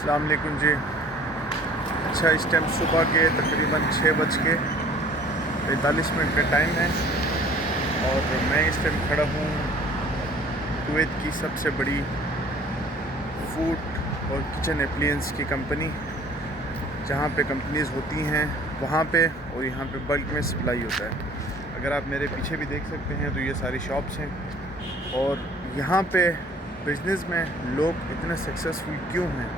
अस्सलाम वालेकुम जी। अच्छा, इस टाइम सुबह के तकरीबन 6:45 का टाइम है और मैं इस टाइम खड़ा हूँ कुवैत की सबसे बड़ी फूड और किचन एप्लियंस की कंपनी, जहाँ पे कंपनीज़ होती हैं वहाँ पे, और यहाँ पे बल्क में सप्लाई होता है। अगर आप मेरे पीछे भी देख सकते हैं तो ये सारी शॉप्स हैं। और यहाँ पे बिज़नेस में लोग इतने सक्सेसफुल क्यों हैं,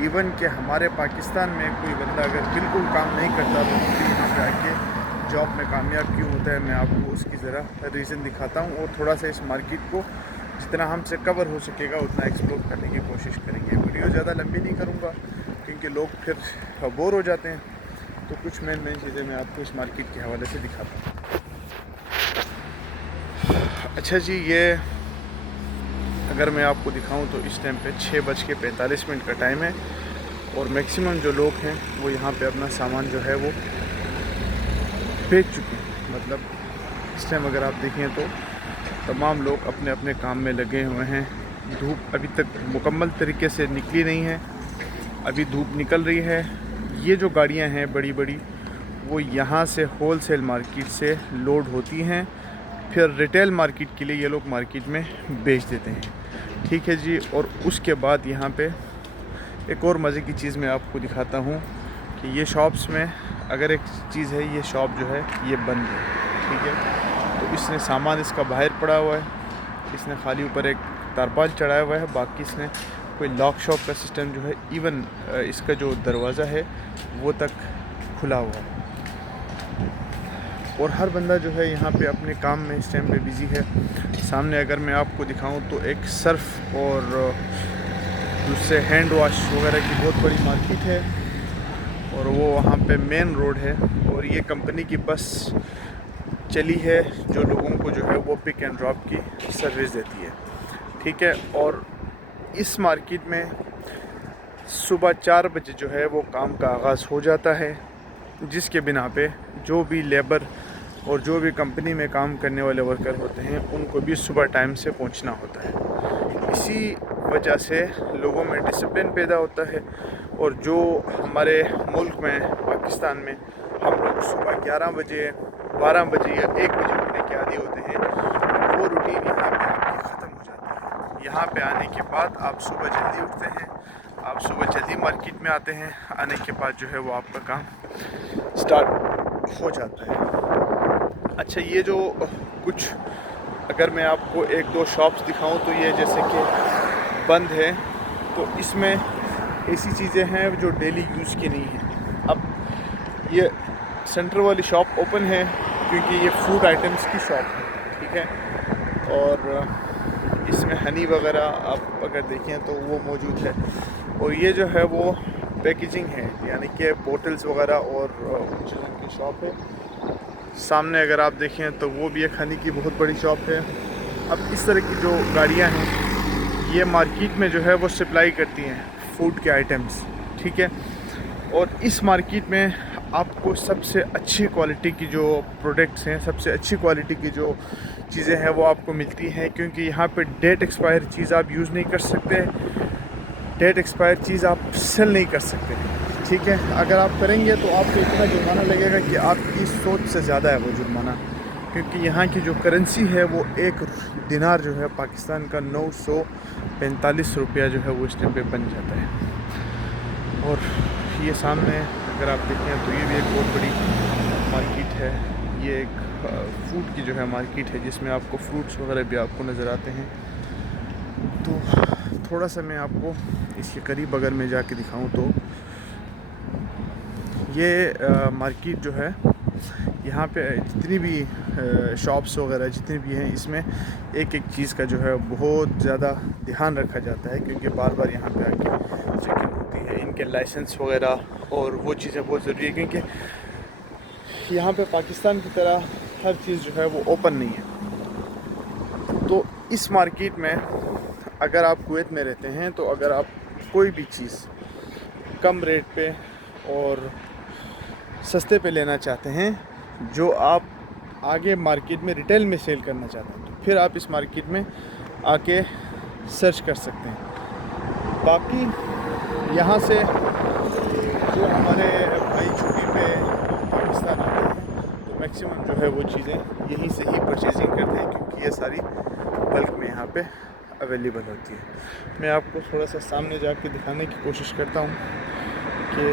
इवन कि हमारे पाकिस्तान में कोई बंदा अगर बिल्कुल काम नहीं करता तो भी यहाँ पे आके जॉब में कामयाब क्यों होता है, मैं आपको उसकी ज़रा रीज़न दिखाता हूँ। और थोड़ा सा इस मार्केट को जितना हमसे कवर हो सकेगा उतना एक्सप्लोर करने की कोशिश करेंगे। वीडियो ज़्यादा लंबी नहीं करूँगा क्योंकि लोग फिर बोर हो जाते हैं, तो कुछ मेन चीज़ें मैं आपको इस मार्केट के हवाले से दिखाता हूँ। अच्छा जी, ये अगर मैं आपको दिखाऊं तो इस टाइम पे 6:45 का टाइम है और मैक्सिमम जो लोग हैं वो यहाँ पे अपना सामान जो है वो बेच चुके हैं। मतलब इस टाइम अगर आप देखें तो तमाम लोग अपने अपने काम में लगे हुए हैं। धूप अभी तक मुकम्मल तरीके से निकली नहीं है, अभी धूप निकल रही है। ये जो गाड़ियाँ हैं बड़ी बड़ी, वो यहाँ से होलसेल मार्केट से लोड होती हैं, फिर रिटेल मार्केट के लिए ये लोग मार्केट में बेच देते हैं। ठीक है जी। और उसके बाद यहाँ पे एक और मज़े की चीज़ मैं आपको दिखाता हूँ कि ये शॉप्स में अगर एक चीज़ है, ये शॉप जो है ये बंद है। ठीक है, तो इसने सामान इसका बाहर पड़ा हुआ है, इसने खाली ऊपर एक तारपाल चढ़ाया हुआ है, बाकी इसने कोई लॉक शॉप का सिस्टम जो है, इवन इसका जो दरवाज़ा है वो तक खुला हुआ है। और हर बंदा जो है यहाँ पे अपने काम में इस टाइम पे बिज़ी है। सामने अगर मैं आपको दिखाऊं तो एक सर्फ और दूसरे हैंड वॉश वगैरह की बहुत बड़ी मार्केट है और वो वहाँ पे मेन रोड है। और ये कंपनी की बस चली है जो लोगों को जो है वो पिक एंड ड्रॉप की सर्विस देती है। ठीक है, और इस मार्केट में सुबह 4 बजे जो है वो काम का आगाज़ हो जाता है, जिसके बिना पे जो भी लेबर और जो भी कंपनी में काम करने वाले वर्कर होते हैं उनको भी सुबह टाइम से पहुंचना होता है। इसी वजह से लोगों में डिसिप्लिन पैदा होता है। और जो हमारे मुल्क में पाकिस्तान में हम लोग सुबह 11 बजे 12 बजे या 1 बजे उठने के आदी होते हैं, वो रूटीन यहाँ पे आपकी ख़त्म हो जाती है। यहाँ पे आने के बाद आप सुबह जल्दी उठते हैं, आप सुबह जल्दी मार्केट में आते हैं, आने के बाद जो है वो आपका काम स्टार्ट हो जाता है। अच्छा, ये जो कुछ अगर मैं आपको 1-2 शॉप्स दिखाऊं तो ये जैसे कि बंद है, तो इसमें ऐसी चीज़ें हैं जो डेली यूज़ की नहीं हैं। अब ये सेंटर वाली शॉप ओपन है क्योंकि ये फूड आइटम्स की शॉप है। ठीक है, और इसमें हनी वगैरह आप अगर देखें तो वो मौजूद है। और ये जो है वो पैकेजिंग है, यानी कि बोटल्स वगैरह और चलन की शॉप है। सामने अगर आप देखें तो वो भी एक हनी की बहुत बड़ी शॉप है। अब इस तरह की जो गाड़ियां हैं ये मार्केट में जो है वो सप्लाई करती हैं फूड के आइटम्स। ठीक है, और इस मार्केट में आपको सबसे अच्छी क्वालिटी की जो प्रोडक्ट्स हैं, सबसे अच्छी क्वालिटी की जो चीज़ें हैं वो आपको मिलती हैं, क्योंकि यहाँ पे डेट एक्सपायर चीज़ आप यूज़ नहीं कर सकते, डेट एक्सपायर चीज़ आप सेल नहीं कर सकते। ठीक है, अगर आप करेंगे तो आपको इतना जुर्माना लगेगा कि आपकी सोच से ज़्यादा है वो जुर्माना, क्योंकि यहाँ की जो करेंसी है वो 1 दिनार जो है पाकिस्तान का 945 रुपया जो है वो इस टाइम पे बन जाता है। और ये सामने अगर आप देखें तो ये भी एक बहुत बड़ी मार्केट है। ये एक फूड की जो है मार्केट है जिसमें आपको फ्रूट्स वगैरह भी आपको नज़र आते हैं। तो थोड़ा सा मैं आपको इसके करीब अगर मैं जाके दिखाऊं तो ये मार्केट जो है, यहाँ पे जितनी भी शॉप्स वगैरह जितनी भी हैं, इसमें एक एक चीज़ का जो है बहुत ज़्यादा ध्यान रखा जाता है, क्योंकि बार बार यहाँ पे आके चेकिंग होती है, इनके लाइसेंस वगैरह और वो चीज़ें बहुत ज़रूरी है, क्योंकि यहाँ पे पाकिस्तान की तरह हर चीज़ जो है वो ओपन नहीं है। तो इस मार्केट में अगर आप कुवैत में रहते हैं तो अगर आप कोई भी चीज़ कम रेट पे और सस्ते पे लेना चाहते हैं, जो आप आगे मार्केट में रिटेल में सेल करना चाहते हैं, तो फिर आप इस मार्केट में आके सर्च कर सकते हैं। बाकी यहाँ से जो हमारे भाई छुट्टी पे पाकिस्तान आते हैं तो मैक्सिमम जो है वो चीज़ें यहीं से ही परचेजिंग करते हैं, क्योंकि ये सारी बल्क में यहाँ पे अवेलेबल होती है। मैं आपको थोड़ा सा सामने जाके दिखाने की कोशिश करता हूँ कि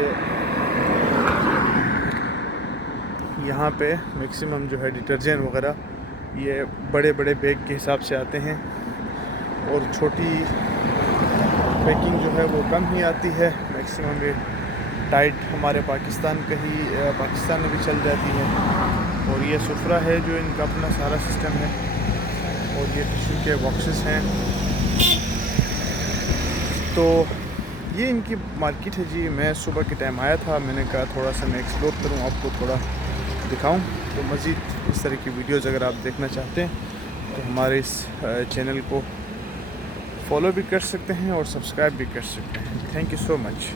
यहाँ पे मैक्सिमम जो है डिटर्जेंट वगैरह ये बड़े बड़े बैग के हिसाब से आते हैं, और छोटी पैकिंग जो है वो कम ही आती है। मैक्सिमम ये टाइट हमारे पाकिस्तान में भी चल जाती है। और ये सुफ्रा है जो इनका अपना सारा सिस्टम है, और ये टिश्यू के बॉक्सेस हैं। तो ये इनकी मार्केट है जी। मैं सुबह के टाइम आया था, मैंने कहा थोड़ा सा मैं एक्सप्लोर करूँ, आपको थोड़ा दिखाऊं। तो मज़ीद इस तरह की वीडियोज़ अगर आप देखना चाहते हैं तो हमारे इस चैनल को फॉलो भी कर सकते हैं और सब्सक्राइब भी कर सकते हैं। Thank you so much.